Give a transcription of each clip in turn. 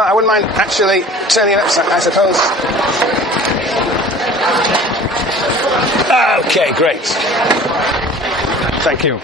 Well, I wouldn't mind actually turning it up, I suppose. Okay, great. Thank you.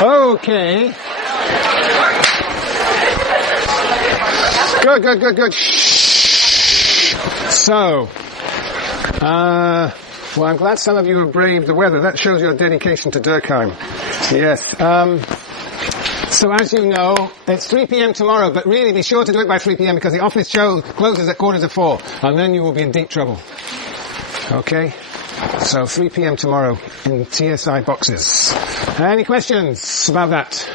Okay. Good. So, well, I'm glad some of you have braved the weather. That shows your dedication to Durkheim. Yes. So as you know, it's 3 p.m. tomorrow, but really be sure to do it by 3 p.m. because the office closes at 3:45, and then you will be in deep trouble. Okay? So 3 p.m. tomorrow in TSI boxes. Any questions about that?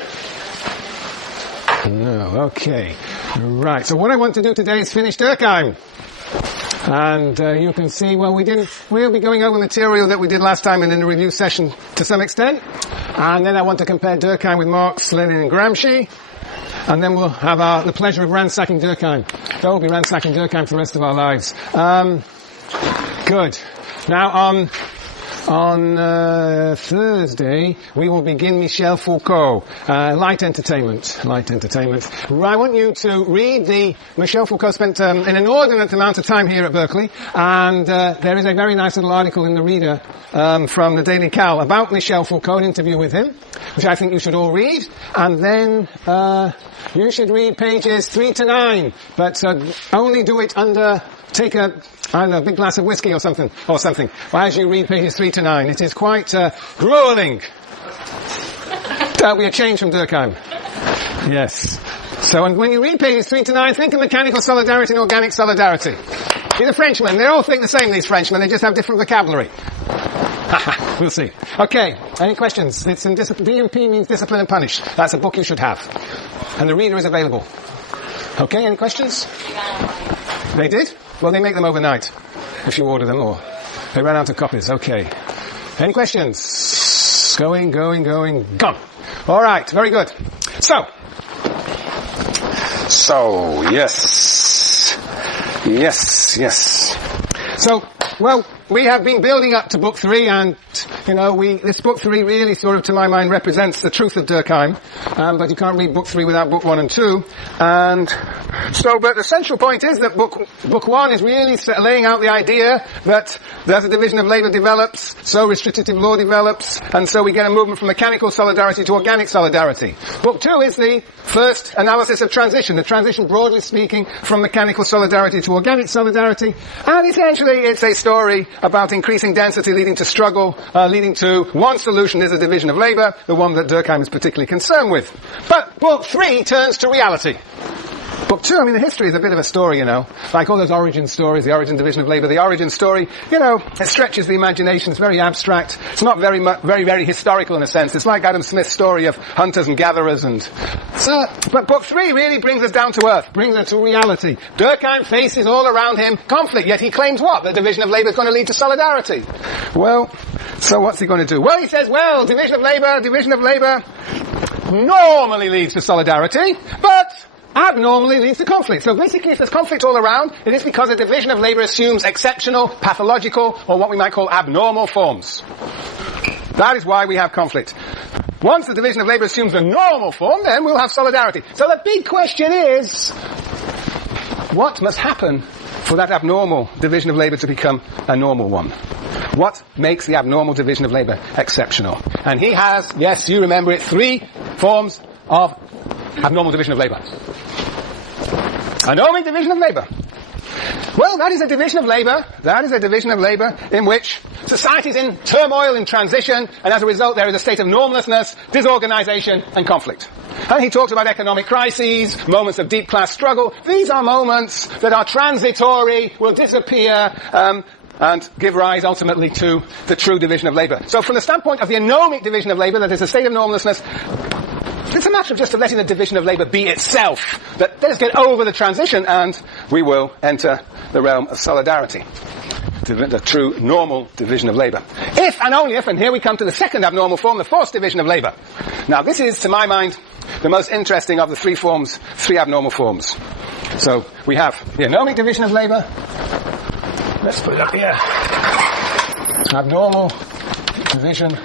No. Okay. Right. So what I want to do today is finish Durkheim. And you can see, well, we'll be going over material that we did last time in the review session to some extent. And then I want to compare Durkheim with Marx, Lenin and Gramsci. And then we'll have the pleasure of ransacking Durkheim. So we'll be ransacking Durkheim for the rest of our lives. Good. Now on Thursday, we will begin Michel Foucault. Light entertainment. I want you to read Michel Foucault spent an inordinate amount of time here at Berkeley, and there is a very nice little article in the Reader from the Daily Cal about Michel Foucault, an interview with him, which I think you should all read, and then you should read pages 3 to 9, but only do it take a big glass of whiskey or something, as you read pages 3 to 9. It is quite grueling. That'll be a change from Durkheim. Yes. So when you read pages 3 to 9, think of mechanical solidarity and organic solidarity. You're the Frenchmen. They all think the same, these Frenchmen. They just have different vocabulary. We'll see. Okay. Any questions? It's in DMP means discipline and punish. That's a book you should have. And the Reader is available. Okay. Any questions? They did? Well, they make them overnight, if you order them, or they ran out of copies. Okay. Any questions? Going. Gone. All right. Very good. So, yes. So, well, we have been building up to book 3, and, this book 3 really sort of, to my mind, represents the truth of Durkheim, but you can't read book 3 without book 1 and 2, and so, but the central point is that book 1 is really laying out the idea that as a division of labour develops, so restrictive law develops, and so we get a movement from mechanical solidarity to organic solidarity. Book 2 is the first analysis of transition, the transition, broadly speaking, from mechanical solidarity to organic solidarity, and essentially it's a story about increasing density leading to struggle, leading to one solution is a division of labour, the one that Durkheim is particularly concerned with. But book 3 turns to reality. Book 2, the history is a bit of a story, like all those origin stories, the origin division of labour, the origin story, it stretches the imagination, it's very abstract, it's not very, very historical in a sense. It's like Adam Smith's story of hunters and gatherers but book 3 really brings us down to earth, brings us to reality. Durkheim faces all around him conflict, yet he claims what? The division of labour is going to lead to solidarity. Well, so what's he going to do? Well, he says, division of labour normally leads to solidarity, but abnormally leads to conflict. So basically, if there's conflict all around, it is because a division of labour assumes exceptional, pathological, or what we might call abnormal forms. That is why we have conflict. Once the division of labour assumes a normal form, then we'll have solidarity. So the big question is, what must happen for that abnormal division of labour to become a normal one? What makes the abnormal division of labour exceptional? And he has, yes, you remember it, 3 forms of abnormal division of labour. Anomic division of labour. Well, that is a division of labour in which society is in turmoil, in transition, and as a result there is a state of normlessness, disorganization, and conflict. And he talks about economic crises, moments of deep class struggle. These are moments that are transitory, will disappear, and give rise ultimately to the true division of labour. So from the standpoint of the anomic division of labour, that is a state of normlessness, it's a matter of just letting the division of labour be itself. That let's get over the transition and we will enter the realm of solidarity. The true normal division of labour. If and only if, and here we come to the second abnormal form, the forced division of labour. Now this is, to my mind, the most interesting of the 3 abnormal forms. So we have the anomic division of labour. Let's put it up here. Abnormal division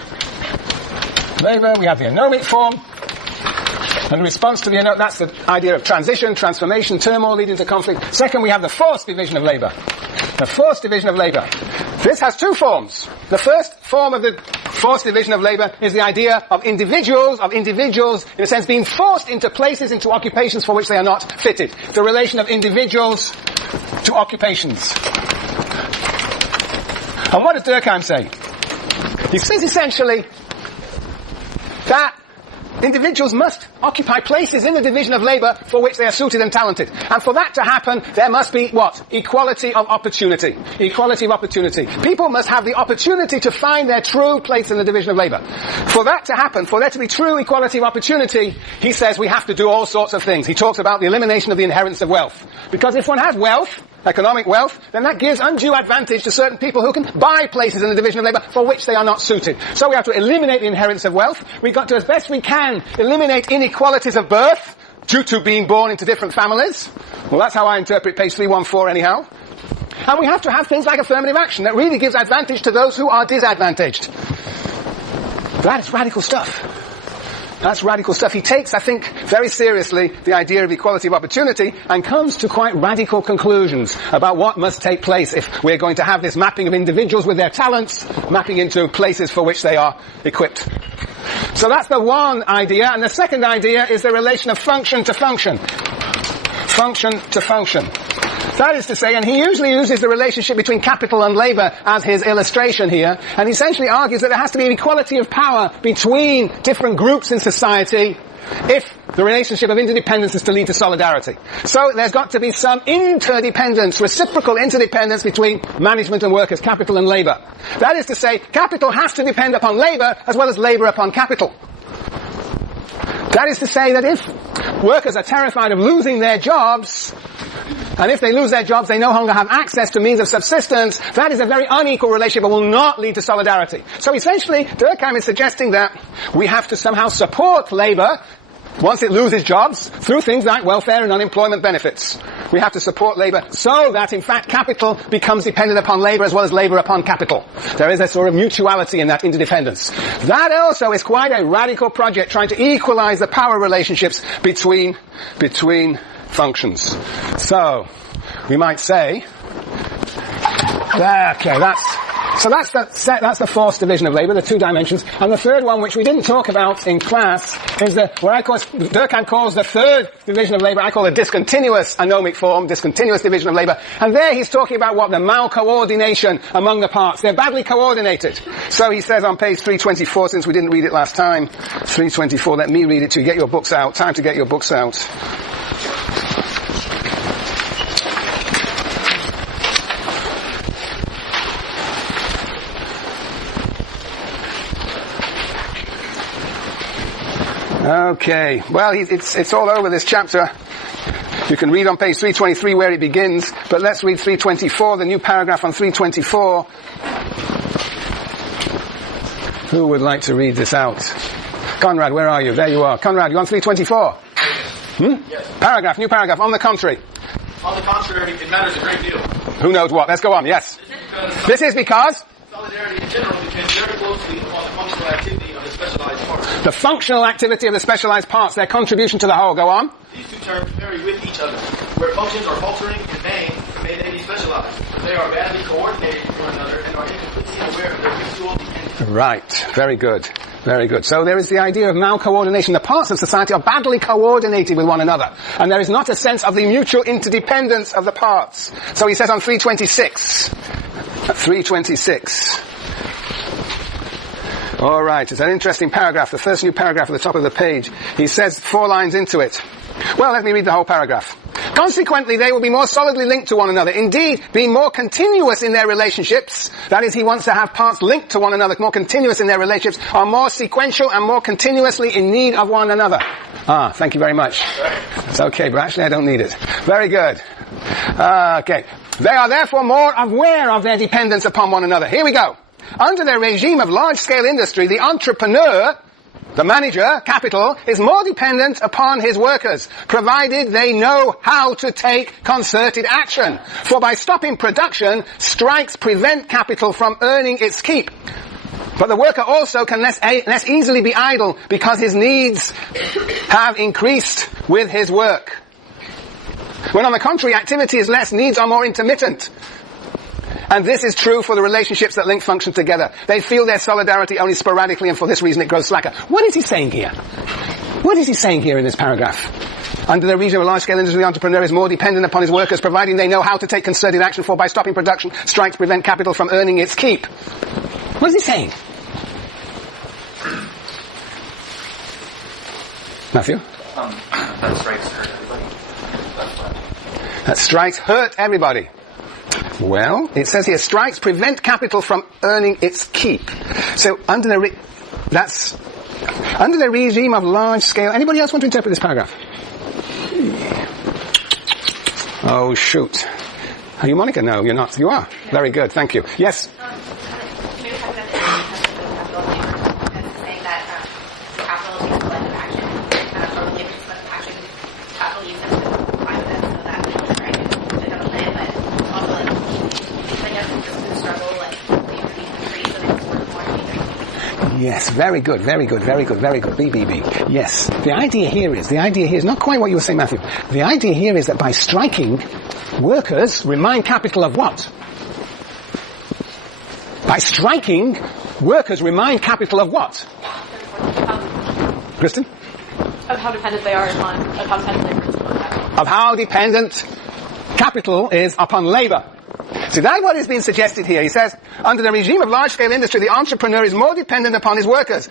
labour. We have the anomic form. And the response to that's the idea of transition, transformation, turmoil leading to conflict. Second, we have the forced division of labour. The forced division of labour. This has two forms. The first form of the forced division of labour is the idea of individuals, in a sense, being forced into places, into occupations for which they are not fitted. The relation of individuals to occupations. And what does Durkheim say? He says essentially that individuals must occupy places in the division of labour for which they are suited and talented. And for that to happen, there must be what? Equality of opportunity. Equality of opportunity. People must have the opportunity to find their true place in the division of labour. For that to happen, for there to be true equality of opportunity, he says we have to do all sorts of things. He talks about the elimination of the inheritance of wealth. Because if one has wealth, economic wealth, then that gives undue advantage to certain people who can buy places in the division of labour for which they are not suited. So we have to eliminate the inheritance of wealth. We've got to, as best we can, eliminate inequalities of birth due to being born into different families. Well, that's how I interpret page 314 anyhow. And we have to have things like affirmative action that really gives advantage to those who are disadvantaged. That is radical stuff. That's radical stuff. He takes, I think, very seriously the idea of equality of opportunity and comes to quite radical conclusions about what must take place if we're going to have this mapping of individuals with their talents, mapping into places for which they are equipped. So that's the one idea. And the second idea is the relation of function to function. Function to function. That is to say, and he usually uses the relationship between capital and labour as his illustration here, and essentially argues that there has to be an equality of power between different groups in society if the relationship of interdependence is to lead to solidarity. So there's got to be some interdependence, reciprocal interdependence between management and workers, capital and labour. That is to say, capital has to depend upon labour as well as labour upon capital. That is to say that if workers are terrified of losing their jobs, and if they lose their jobs, they no longer have access to means of subsistence, that is a very unequal relationship and will not lead to solidarity. So essentially, Durkheim is suggesting that we have to somehow support labour once it loses jobs through things like welfare and unemployment benefits. We have to support labour so that, in fact, capital becomes dependent upon labour as well as labour upon capital. There is a sort of mutuality in that interdependence. That also is quite a radical project, trying to equalise the power relationships between functions. So, we might say, okay, that's the forced division of labour, the two dimensions. And the third one, which we didn't talk about in class, is Durkheim calls the third division of labour, I call the discontinuous anomic form, discontinuous division of labour. And there he's talking about what? The malcoordination among the parts. They're badly coordinated. So he says on page 324, since we didn't read it last time, 324, let me read it to you. Get your books out. Time to get your books out. Okay, well, it's all over this chapter. You can read on page 323 where it begins, but let's read 324, the new paragraph on 324. Who would like to read this out? Conrad, where are you? There you are. Conrad, you on 324? Yes. Paragraph, new paragraph, on the contrary. On the contrary, it matters a great deal. Who knows what? Let's go on, yes. This is because solidarity in general depends very closely upon the functional activity of the specialized parts. The functional activity of the specialized parts, their contribution to the whole. Go on. These two terms vary with each other. Where functions are faltering in vain, may they be specialized. They are badly coordinated with one another and are incompletely aware of their mutual dependence. Right. Very good. Very good. So there is the idea of malcoordination. The parts of society are badly coordinated with one another. And there is not a sense of the mutual interdependence of the parts. So he says on 326. 326. All right. It's an interesting paragraph. The first new paragraph at the top of the page. He says 4 lines into it. Well, let me read the whole paragraph. Consequently, they will be more solidly linked to one another. Indeed, being more continuous in their relationships, that is, he wants to have parts linked to one another, more continuous in their relationships, are more sequential and more continuously in need of one another. Ah, thank you very much. It's okay, but actually I don't need it. Very good. Okay. They are therefore more aware of their dependence upon one another. Here we go. Under their regime of large-scale industry, the entrepreneur, the manager, capital, is more dependent upon his workers, provided they know how to take concerted action. For by stopping production, strikes prevent capital from earning its keep. But the worker also can less easily be idle because his needs have increased with his work. When on the contrary, activity is less, needs are more intermittent. And this is true for the relationships that link functions together. They feel their solidarity only sporadically, and for this reason it grows slacker. What is he saying here? What is he saying here in this paragraph? Under the regime of a large-scale industry, the entrepreneur is more dependent upon his workers, providing they know how to take concerted action, for by stopping production, strikes prevent capital from earning its keep. What is he saying? Matthew? That strikes hurt everybody. That strikes hurt everybody. Well, it says here, strikes prevent capital from earning its keep. So under the regime of large scale... Anybody else want to interpret this paragraph? Oh, shoot. Are you Monica? No, you're not. You are. Very good. Thank you. Yes? Yes, very good, very good, very good, very good. BBB. Yes. The idea here is not quite what you were saying, Matthew. The idea here is that by striking, workers remind capital of what? By striking, workers remind capital of what? Kristen? Of how dependent they are upon, of how dependent they are upon capital. Of how dependent capital is upon labor. See, that's what is being suggested here. He says, under the regime of large-scale industry, the entrepreneur is more dependent upon his workers,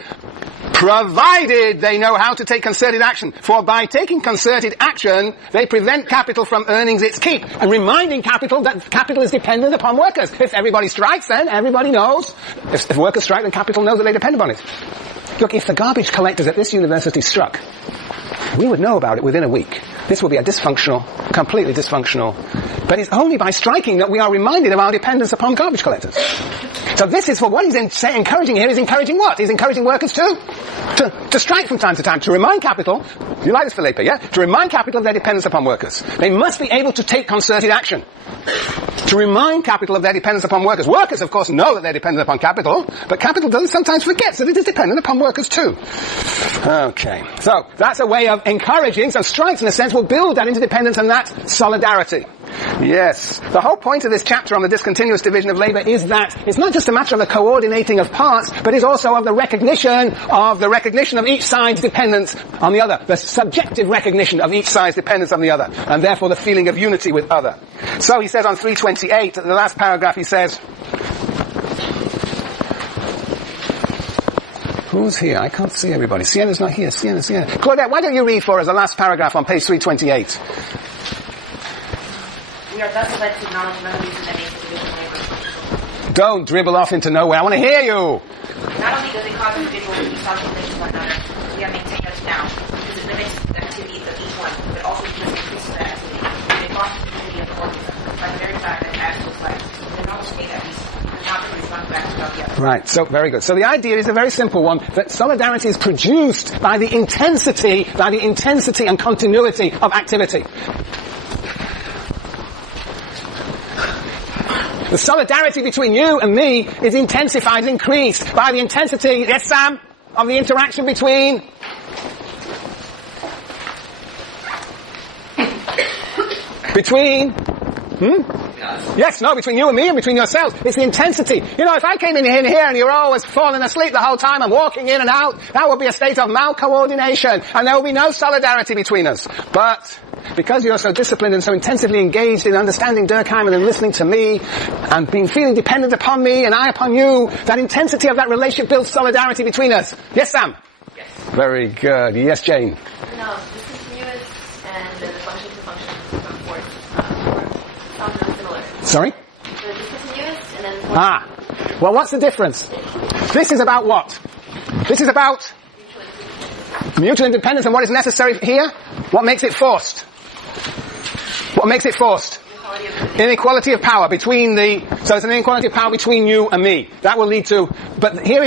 provided they know how to take concerted action. For by taking concerted action, they prevent capital from earning its keep, and reminding capital that capital is dependent upon workers. If everybody strikes, then everybody knows. If workers strike, then capital knows that they depend upon it. Look, if the garbage collectors at this university struck, we would know about it within a week. This will be a completely dysfunctional. But it's only by striking that we are reminded of our dependence upon garbage collectors. So this is for what he's encouraging here. He's encouraging what? He's encouraging workers to strike from time to time, to remind capital, you like this, Felipe, yeah? To remind capital of their dependence upon workers. They must be able to take concerted action. To remind capital of their dependence upon workers. Workers, of course, know that they're dependent upon capital, but capital doesn't sometimes forget that it is dependent upon workers too. Okay. So, that's a way of encouraging. So strikes, in a sense, will build that interdependence and that solidarity. Yes. The whole point of this chapter on the discontinuous division of labour is that it's not just a matter of the coordinating of parts, but it's also of the recognition of each side's dependence on the other. The subjective recognition of each side's dependence on the other. And therefore the feeling of unity with other. So he says on 328, the last paragraph, he says, who's here? I can't see everybody. Sienna's not here. Sienna. Claudette, why don't you read for us the last paragraph on page 328? We are thus led to acknowledge none of these amendments of division of labor. Don't dribble off into nowhere. I want to hear you. Not only does it cause individuals to be self-sufficient to one another, we have maintained up to now, because it limits the activities of each one, but also because it increases their activity. It fosters the unity of the organism, by the very fact that it adds to its life. In a normal state, at least, does not produce one factor without the other. Right, so very good. So the idea is a very simple one, that solidarity is produced by the intensity and continuity of activity. The solidarity between you and me is intensified, increased by the intensity, yes Sam, of the interaction between between you and me and between yourselves. It's the intensity. You know, if I came in here and you're always falling asleep the whole time and walking in and out, that would be a state of malcoordination and there will be no solidarity between us. But because you're so disciplined and so intensively engaged in understanding Durkheim and listening to me and feeling dependent upon me and I upon you, that intensity of that relationship builds solidarity between us. Yes, Sam? Yes. Very good. Yes, Jane? No, discontinuous and the function-to-function force sounds really similar. Sorry? The discontinuous and then force. Well, what's the difference? This is about what? This is about mutual independence and what is necessary here? What makes it forced? What makes it forced? Inequality of power between so it's an inequality of power between you and me. That will lead to, but here